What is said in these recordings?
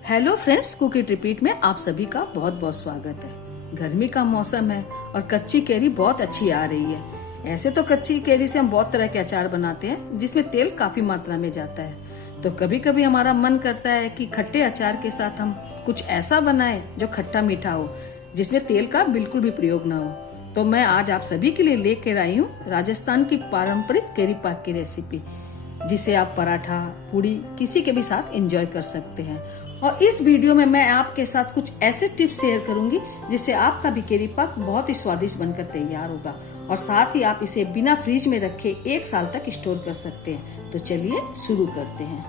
Hello friends, cook it repeat में आप सभी का बहुत बहुत स्वागत है। गर्मी का मौसम है और कच्ची केरी बहुत अच्छी आ रही है। ऐसे तो कच्ची केरी से हम बहुत तरह के अचार बनाते हैं जिसमें तेल काफी मात्रा में जाता है। तो कभी कभी हमारा मन करता है कि खट्टे अचार के साथ हम कुछ ऐसा बनाएं जो खट्टा मीठा हो, जिसमें तेल का बिल्कुल भी प्रयोग ना हो। तो मैं आज आप सभी के लिए लेकर आई हूँ राजस्थान की पारंपरिक केरी पाक की रेसिपी, जिसे आप पराठा, पूड़ी किसी के भी साथ एंजॉय कर सकते हैं। और इस वीडियो में मैं आपके साथ कुछ ऐसे टिप्स शेयर करूंगी जिससे आपका भी केरी पाक बहुत ही स्वादिष्ट बनकर तैयार होगा और साथ ही आप इसे बिना फ्रिज में रखे 1 साल तक स्टोर कर सकते हैं। तो चलिए शुरू करते हैं।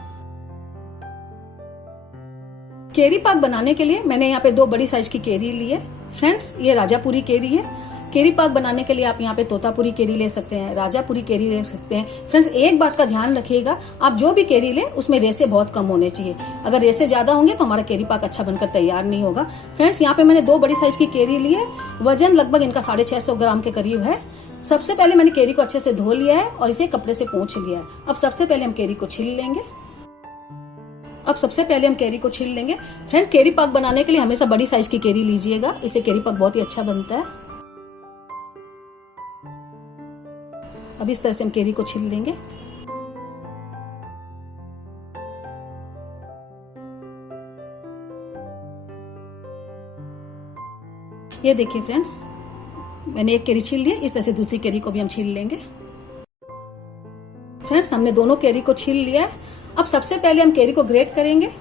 केरी पाक बनाने के लिए मैंने यहाँ पे 2 बड़ी साइज की केरी ली है। फ्रेंड्स, ये राजापुरी केरी है। केरी पाक बनाने के लिए आप यहाँ पे तोतापुरी केरी ले सकते हैं, राजापुरी केरी ले सकते हैं। फ्रेंड्स, एक बात का ध्यान रखिएगा, आप जो भी केरी लें उसमें रेसे बहुत कम होने चाहिए। अगर रेसे ज्यादा होंगे तो हमारा केरी पाक अच्छा बनकर तैयार नहीं होगा। फ्रेंड्स, यहाँ पे मैंने 2 बड़ी साइज की केरी ली है। वजन लगभग इनका 650 ग्राम के करीब है। सबसे पहले मैंने केरी को अच्छे से धो लिया है और इसे कपड़े से पोंछ लिया है। अब सबसे पहले हम केरी को छील लेंगे। फ्रेंड, केरी पाक बनाने के लिए हमेशा बड़ी साइज की केरी लीजिएगा, इससे केरी पाक बहुत ही अच्छा बनता है। अब इस तरह से हम केरी को छील लेंगे। ये देखिए फ्रेंड्स, मैंने एक केरी छील ली है। इस तरह से दूसरी केरी को भी हम छील लेंगे। फ्रेंड्स, हमने दोनों केरी को छील लिया है। अब सबसे पहले हम केरी को ग्रेट करेंगे।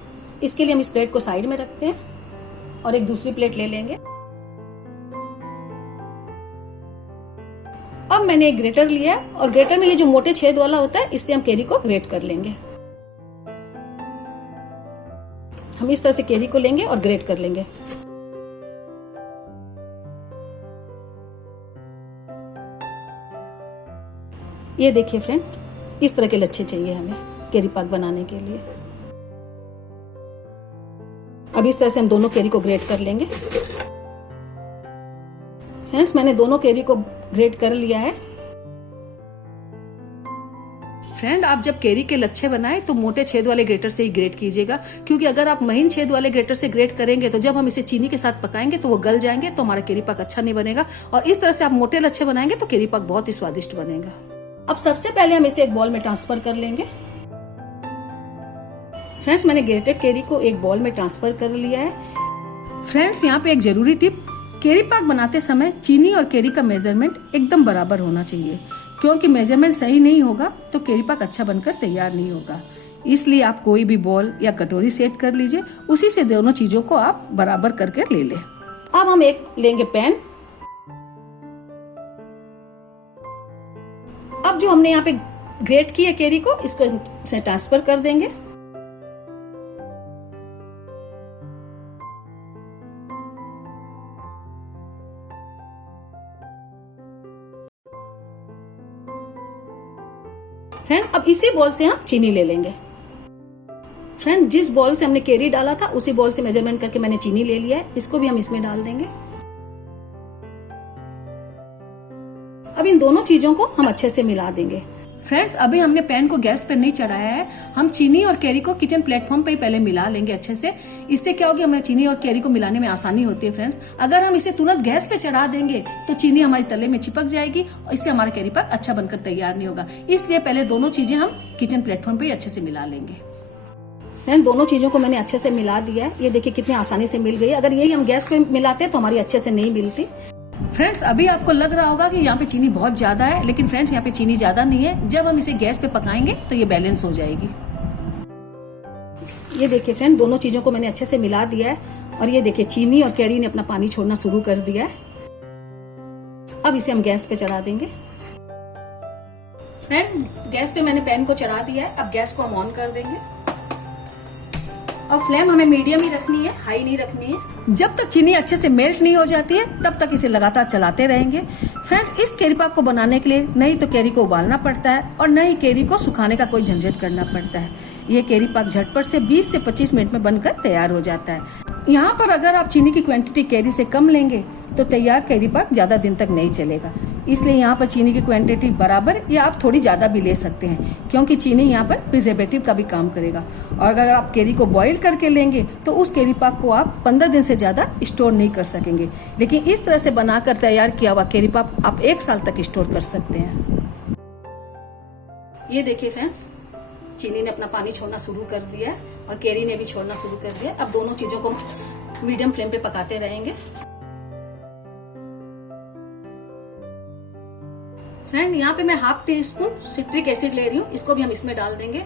इसके लिए हम इस प्लेट को साइड में रखते हैं और एक दूसरी प्लेट ले लेंगे। अब मैंने एक ग्रेटर लिया है और ग्रेटर में ये जो मोटे छेद वाला होता है, इससे हम केरी को ग्रेट कर लेंगे। हम इस तरह से केरी को लेंगे और ग्रेट कर लेंगे। ये देखिए फ्रेंड, इस तरह के लच्छे चाहिए हमें केरी पाक बनाने के लिए। अब इस तरह से हम दोनों केरी को ग्रेट कर लेंगे। फ्रेंड्स, मैंने दोनों केरी को ग्रेट कर लिया है। फ्रेंड, आप जब केरी के लच्छे बनाएं तो मोटे छेद वाले ग्रेटर से ही ग्रेट कीजिएगा, क्योंकि अगर आप महीन छेद वाले ग्रेटर से ग्रेट करेंगे तो जब हम इसे चीनी के साथ पकाएंगे तो वो गल जाएंगे, तो हमारा केरी पाक अच्छा नहीं बनेगा। और इस तरह से आप मोटे लच्छे बनाएंगे तो केरी पाक बहुत ही स्वादिष्ट बनेगा। अब सबसे पहले हम इसे एक बॉल में ट्रांसफर कर लेंगे। फ्रेंड्स, मैंने ग्रेटेड केरी को एक बॉल में ट्रांसफर कर लिया है। फ्रेंड्स, यहाँ पे एक जरूरी टिप, केरी पाक बनाते समय चीनी और केरी का मेजरमेंट एकदम बराबर होना चाहिए, क्योंकि मेजरमेंट सही नहीं होगा तो केरी पाक अच्छा बनकर तैयार नहीं होगा। इसलिए आप कोई भी बॉल या कटोरी सेट कर लीजिए, उसी से दोनों चीजों को आप बराबर करके ले लें। अब हम एक लेंगे पैन। अब जो हमने यहाँ पे ग्रेट की है केरी को, इसको से ट्रांसफर कर देंगे। फ्रेंड, अब इसी बॉल से हम चीनी ले लेंगे। फ्रेंड, जिस बॉल से हमने केरी डाला था उसी बॉल से मेजरमेंट करके मैंने चीनी ले लिया है। इसको भी हम इसमें डाल देंगे। अब इन दोनों चीजों को हम अच्छे से मिला देंगे। फ्रेंड्स, अभी हमने पैन को गैस पर नहीं चढ़ाया है। हम चीनी और केरी को किचन प्लेटफॉर्म पे ही पहले मिला लेंगे अच्छे से। इससे क्या होगी, हमें चीनी और केरी को मिलाने में आसानी होती है। फ्रेंड्स, अगर हम इसे तुरंत गैस पे चढ़ा देंगे तो चीनी हमारी तले में चिपक जाएगी और इससे हमारा केरी पाक अच्छा बनकर तैयार नहीं होगा। इसलिए पहले दोनों चीजें हम किचन प्लेटफॉर्म पे ही अच्छे से मिला लेंगे। दोनों चीजों को मैंने अच्छे से मिला दिया है। ये देखिए कितनी आसानी से मिल गई। अगर यही हम गैस पे मिलाते तो हमारी अच्छे से नहीं मिलती। फ्रेंड्स, अभी आपको लग रहा होगा कि यहाँ पे चीनी बहुत ज्यादा है, लेकिन फ्रेंड्स यहाँ पे चीनी ज्यादा नहीं है। जब हम इसे गैस पे पकाएंगे तो ये बैलेंस हो जाएगी। ये देखिए फ्रेंड, दोनों चीजों को मैंने अच्छे से मिला दिया है और ये देखिए चीनी और केरी ने अपना पानी छोड़ना शुरू कर दिया है। अब इसे हम गैस पे चढ़ा देंगे। फ्रेंड, गैस पे मैंने पैन को चढ़ा दिया है। अब गैस को हम ऑन कर देंगे और फ्लेम हमें मीडियम ही रखनी है, हाई नहीं रखनी है। जब तक चीनी अच्छे से मेल्ट नहीं हो जाती है तब तक इसे लगातार चलाते रहेंगे। फ्रेंड, इस केरी पाक को बनाने के लिए नहीं तो केरी को उबालना पड़ता है और न ही केरी को सुखाने का कोई झंझट करना पड़ता है। ये केरी पाक झटपट से 20 से 25 मिनट में बनकर तैयार हो जाता है। यहाँ पर अगर आप चीनी की क्वांटिटी केरी से कम लेंगे तो तैयार केरी पाक ज्यादा दिन तक नहीं चलेगा। इसलिए यहाँ पर चीनी की क्वांटिटी बराबर या आप थोड़ी ज़्यादा भी ले सकते हैं, क्योंकि चीनी यहाँ पर प्रिजर्वेटिव का भी काम करेगा। और अगर आप केरी को बॉईल करके लेंगे तो उस केरी पाक को आप 15 दिन से ज़्यादा स्टोर नहीं कर सकेंगे, लेकिन इस तरह से बनाकर तैयार किया हुआ केरी पाक आप 1 साल तक स्टोर कर सकते हैं। ये देखिए फ्रेंड्स, चीनी ने अपना पानी छोड़ना शुरू कर दिया है और केरी ने भी छोड़ना शुरू कर दिया। अब दोनों चीज़ों को मीडियम फ्लेम पे पकाते रहेंगे। फ्रेंड, यहाँ पे मैं ½ टीस्पून सिट्रिक एसिड ले रही हूँ, इसको भी हम इसमें डाल देंगे।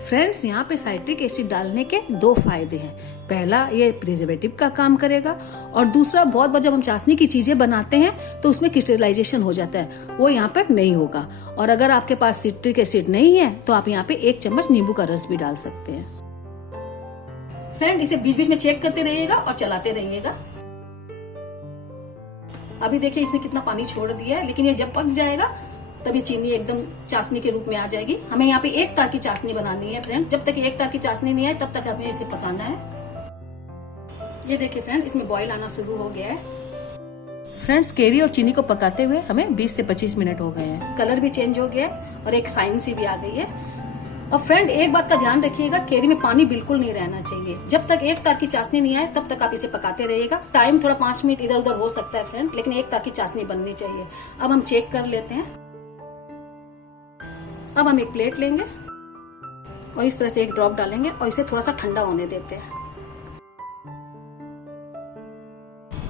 फ्रेंड्स, यहाँ पे साइट्रिक एसिड डालने के 2 फायदे हैं। पहला, ये प्रिजर्वेटिव का काम करेगा, और दूसरा, बहुत बार जब हम चाशनी की चीजें बनाते हैं तो उसमें क्रिस्टलाइजेशन हो जाता है, वो यहाँ पर नहीं होगा। और अगर आपके पास सिट्रिक एसिड नहीं है तो आप यहाँ पे 1 चम्मच नींबू का रस भी डाल सकते हैं। फ्रेंड, इसे बीच बीच में चेक करते रहिएगा और चलाते रहिएगा। अभी देखिए इसने कितना पानी छोड़ दिया है, लेकिन ये जब पक जाएगा तब ये चीनी एकदम चाशनी के रूप में आ जाएगी। हमें यहाँ पे 1 तार की चाशनी बनानी है फ्रेंड। जब तक 1 तार की चाशनी नहीं आए तब तक हमें इसे पकाना है। ये देखिए फ्रेंड, इसमें बॉईल आना शुरू हो गया है। फ्रेंड्स, केरी और चीनी को पकाते हुए हमें 20 से 25 मिनट हो गए हैं। कलर भी चेंज हो गया है और एक साइन सी भी आ गई है। और फ्रेंड, एक बात का ध्यान रखिएगा, केरी में पानी बिल्कुल नहीं रहना चाहिए। जब तक 1 तार की चाशनी नहीं आए तब तक आप इसे पकाते रहिएगा। टाइम थोड़ा 5 मिनट इधर उधर हो सकता है फ्रेंड, लेकिन 1 तार की चाशनी बननी चाहिए। अब हम चेक कर लेते हैं। अब हम एक प्लेट लेंगे और इस तरह से 1 ड्रॉप डालेंगे और इसे थोड़ा सा ठंडा होने देते हैं।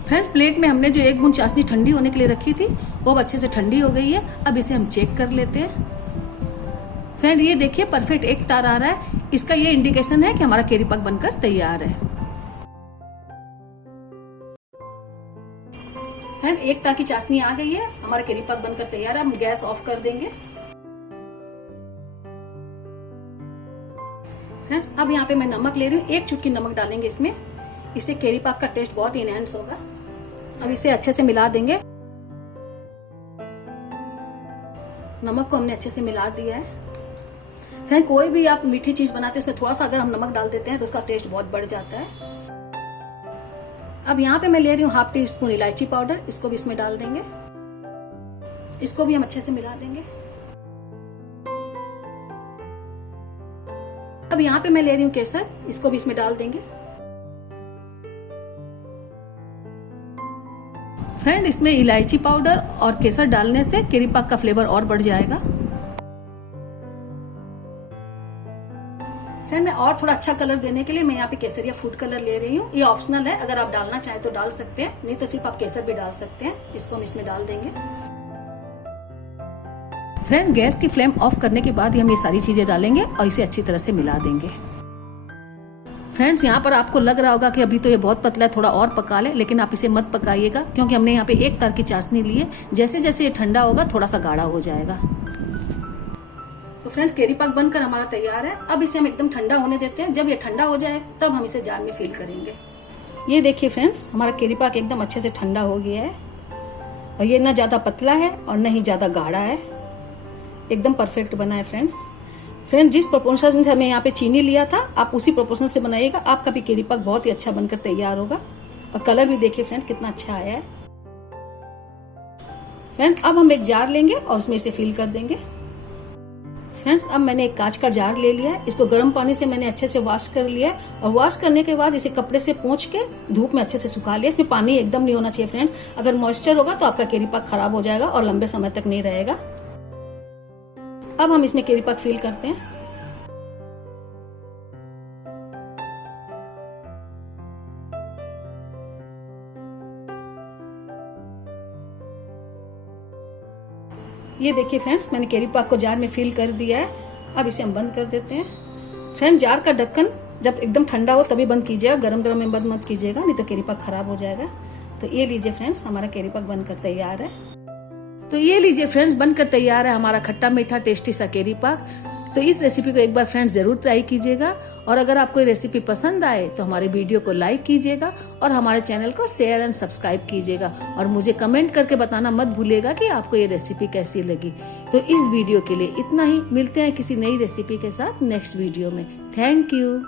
फ्रेंड, प्लेट में हमने जो 1 बूंद चाशनी ठंडी होने के लिए रखी थी वो अब अच्छे से ठंडी हो गई है। अब इसे हम चेक कर लेते हैं। फ्रेंड, ये देखिए परफेक्ट 1 तार आ रहा है। इसका ये इंडिकेशन है कि हमारा केरी पाक बनकर तैयार है। फ्रेंड, 1 तार की चाशनी आ गई है, हमारा केरी पाक बनकर तैयार है। हम गैस ऑफ कर देंगे। फ्रेंड, अब यहाँ पे मैं नमक ले रही हूँ, 1 चुटकी नमक डालेंगे इसमें। इससे केरी पाक का टेस्ट बहुत इनहेंस होगा। अब इसे अच्छे से मिला देंगे। नमक को हमने अच्छे से मिला दिया है। फ्रेंड, कोई भी आप मीठी चीज बनाते हैं उसमें थोड़ा सा अगर हम नमक डाल देते हैं तो उसका टेस्ट बहुत बढ़ जाता है। अब यहाँ पे मैं ले रही हूँ ½ टीस्पून इलायची पाउडर, इसको भी इसमें डाल देंगे। इसको भी हम अच्छे से मिला देंगे। अब यहाँ पे मैं ले रही हूँ केसर, इसको भी इसमें डाल देंगे। फ्रेंड, इसमें इलायची पाउडर और केसर डालने से केरी पाक का फ्लेवर और बढ़ जाएगा। फ्रेंड, मैं और थोड़ा अच्छा कलर देने के लिए मैं यहाँ पे केसरिया फूड कलर ले रही हूँ। ये ऑप्शनल है, अगर आप डालना चाहें तो डाल सकते हैं, नहीं तो सिर्फ आप केसर भी डाल सकते हैं। इसको हम इसमें डाल देंगे। फ्रेंड, गैस की फ्लेम ऑफ करने के बाद ही हम ये सारी चीजें डालेंगे और इसे अच्छी तरह से मिला देंगे। फ्रेंड्स, यहाँ पर आपको लग रहा होगा कि अभी तो ये बहुत पतला है, थोड़ा और पका ले, लेकिन आप इसे मत पकाइएगा, क्योंकि हमने यहाँ पे 1 तार की चाशनी ली है। जैसे जैसे ये ठंडा होगा थोड़ा सा गाढ़ा हो जाएगा। तो फ्रेंड्स, केरी पाक बनकर हमारा तैयार है। अब इसे हम एकदम ठंडा होने देते हैं। जब ये ठंडा हो जाए तब हम इसे जार में फिल करेंगे। ये देखिए फ्रेंड्स, हमारा केरी पाक एकदम अच्छे से ठंडा हो गया है और ये ना ज्यादा पतला है और न ही ज्यादा गाढ़ा है, एकदम परफेक्ट बना है फ्रेंड्स, जिस प्रोपोर्शन से हमें यहाँ पे चीनी लिया था आप उसी प्रोपोर्शन से बनाइएगा, आपका भी केरी पाक बहुत ही अच्छा बनकर तैयार होगा। और कलर भी देखिए फ्रेंड कितना अच्छा आया है। फ्रेंड्स, अब हम एक जार लेंगे और उसमें इसे फिल कर देंगे। फ्रेंड्स, अब मैंने एक कांच का जार ले लिया है। इसको गर्म पानी से मैंने अच्छे से वॉश कर लिया है और वॉश करने के बाद इसे कपड़े से पोंछ के धूप में अच्छे से सुखा लिया। इसमें पानी एकदम नहीं होना चाहिए फ्रेंड्स, अगर मॉइस्चर होगा तो आपका केरी पाक खराब हो जाएगा और लंबे समय तक नहीं रहेगा। अब हम इसमें केरी पाक फिल करते हैं। ये देखिए फ्रेंड्स, मैंने केरी पाक को जार में फिल कर दिया है। अब इसे हम बंद कर देते हैं। फ्रेंड्स, जार का ढक्कन जब एकदम ठंडा हो तभी बंद कीजिएगा, गरम गरम में बंद मत कीजिएगा, नहीं तो केरी पाक खराब हो जाएगा। तो ये लीजिए फ्रेंड्स, हमारा केरी पाक बनकर तैयार है। तो ये लीजिए फ्रेंड्स, बनकर तैयार है हमारा खट्टा मीठा टेस्टी सा केरी पाक। तो इस रेसिपी को एक बार फ्रेंड्स जरूर ट्राई कीजिएगा, और अगर आपको ये रेसिपी पसंद आए तो हमारे वीडियो को लाइक कीजिएगा और हमारे चैनल को शेयर एंड सब्सक्राइब कीजिएगा, और मुझे कमेंट करके बताना मत भूलिएगा कि आपको ये रेसिपी कैसी लगी। तो इस वीडियो के लिए इतना ही, मिलते हैं किसी नई रेसिपी के साथ नेक्स्ट वीडियो में। Thank you.